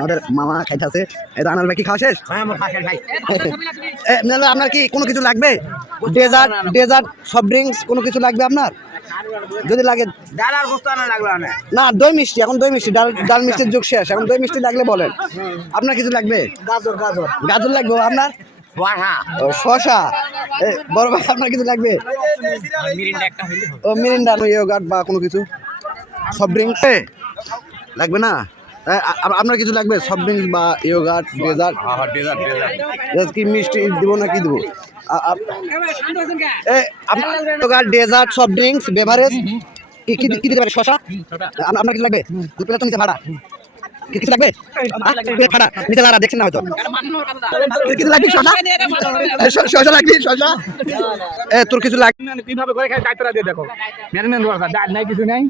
আমাদের মামা খাইতেছে। এটা আনাল ভাই কি খাওয়া শেষ? আপনার কি কোনো কিছু লাগবে? ডেজার্ট সফট ড্রিঙ্কস কোনো কিছু লাগবে আপনার? যদি লাগে না, দই মিষ্টি, এখন দই মিষ্টি, ডাল মিষ্টির যুগ শেষ, এখন দই মিষ্টি লাগলে বলেন। আপনার কিছু লাগবে? গাজর লাগবে আপনার? শশা। বড় ভাই আপনার কিছু লাগবে? ও মিরিন্ডা, ইয়োগার্ট বা কোনো কিছু সফট ড্রিঙ্কস লাগবে না? আপনার কিছু লাগবে? সফট ড্রিঙ্কস বা ইয়োগার্ট, ডেজার্ট কি মিষ্টি দিব না কি দেবো? আপনার yogurt, dessert, soft drinks, beverage কি দিতে পারে? শশা। আপনার কিছু লাগবে? তো নিচে ভাড়া কিছু লাগবে? ভাড়া নিচে ভাড়া দেখছেন না হয়তো। কিছু লাগবে? শশা লাগবে? শশা তোর কিছু লাগবে? কিভাবে করে খাই দায়িত্বটা দিয়ে দেখো, ম্যানেজমেন্ট নাই, কিছু নাই।